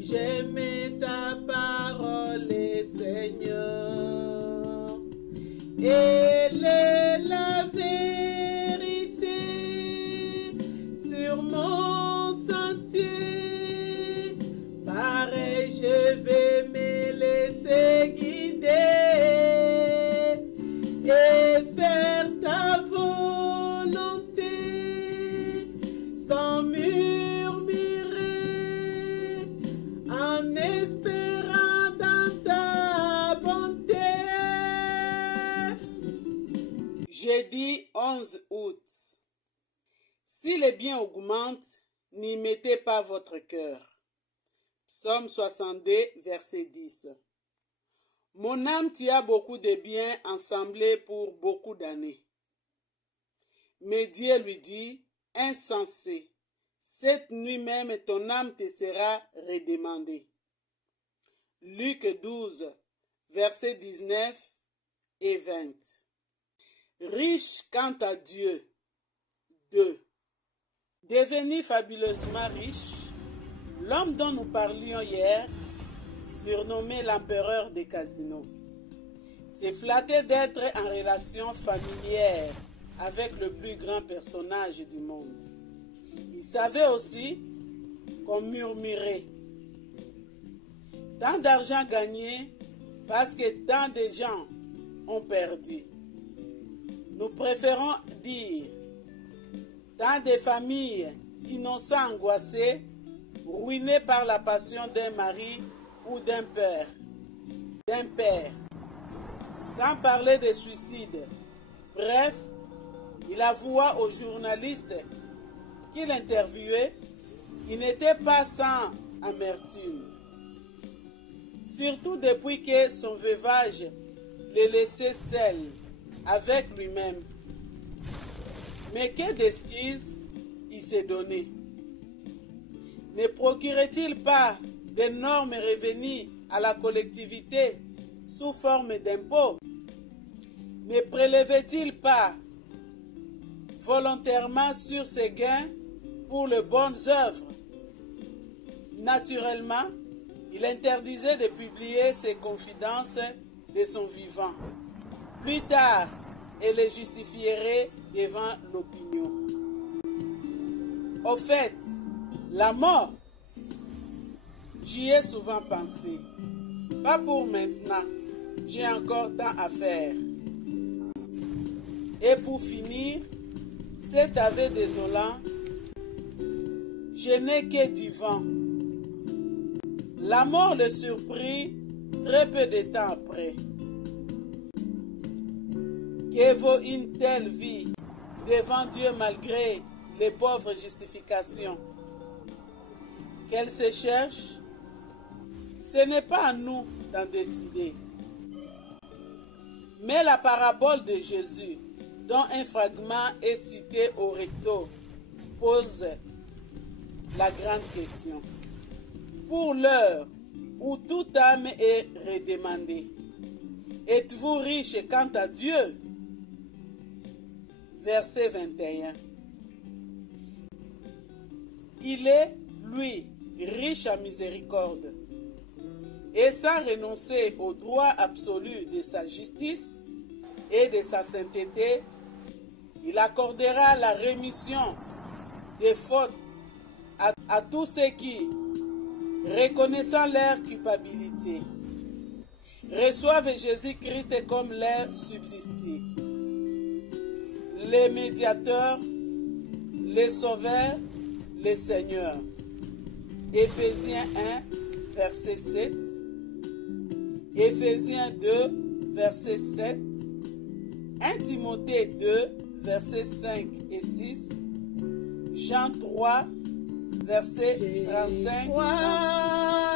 J'aimais ta parole, Seigneur. Elle est la vérité sur mon sentier. Pareil, je vais me laisser guider et faire ta volonté sans murmurer, en espérant dans ta bonté. Jeudi 11 août. Si les biens augmentent, n'y mettez pas votre cœur. Psaume 62, verset 10. Mon âme tient beaucoup de biens ensemblés pour beaucoup d'années. Mais Dieu lui dit, insensé, cette nuit même ton âme te sera redemandée. Luc 12, versets 19 et 20. Riche quant à Dieu. 2. Devenu fabuleusement riche, l'homme dont nous parlions hier, surnommé l'empereur des casinos, s'est flatté d'être en relation familière avec le plus grand personnage du monde. Il savait aussi qu'on murmurait. Tant d'argent gagné parce que tant de gens ont perdu. Nous préférons dire tant de familles innocentes angoissées, ruinées par la passion d'un mari ou d'un père. Sans parler de suicide. Bref, il avoua aux journalistes qu'il interviewait qu'il n'était pas sans amertume. Surtout depuis que son veuvage le laissait seul avec lui-même. Mais que d'excuses il s'est donné. Ne procurait-il pas d'énormes revenus à la collectivité sous forme d'impôts? Ne prélevait-il pas volontairement sur ses gains pour les bonnes œuvres? Naturellement, il interdisait de publier ses confidences de son vivant. Plus tard, il les justifierait devant l'opinion. Au fait, la mort, j'y ai souvent pensé. Pas pour maintenant, j'ai encore tant à faire. Et pour finir, cet aveu désolant, je n'ai que du vent. La mort le surprit très peu de temps après. Que vaut une telle vie devant Dieu malgré les pauvres justifications qu'elle se cherche? Ce n'est pas à nous d'en décider. Mais la parabole de Jésus, dont un fragment est cité au recto, pose la grande question. Pour l'heure où toute âme est redemandée, êtes-vous riche quant à Dieu? Verset 21. Il est, lui, riche en miséricorde, et sans renoncer au droit absolu de sa justice et de sa sainteté, il accordera la rémission des fautes à tous ceux qui, reconnaissant leur culpabilité, reçoivent Jésus-Christ comme leur substitut, les médiateurs, les sauveurs, les seigneurs. Éphésiens 1, verset 7, Éphésiens 2, verset 7, 1 Timothée 2, verset 5 et 6, Jean 3, verset 35 et 36.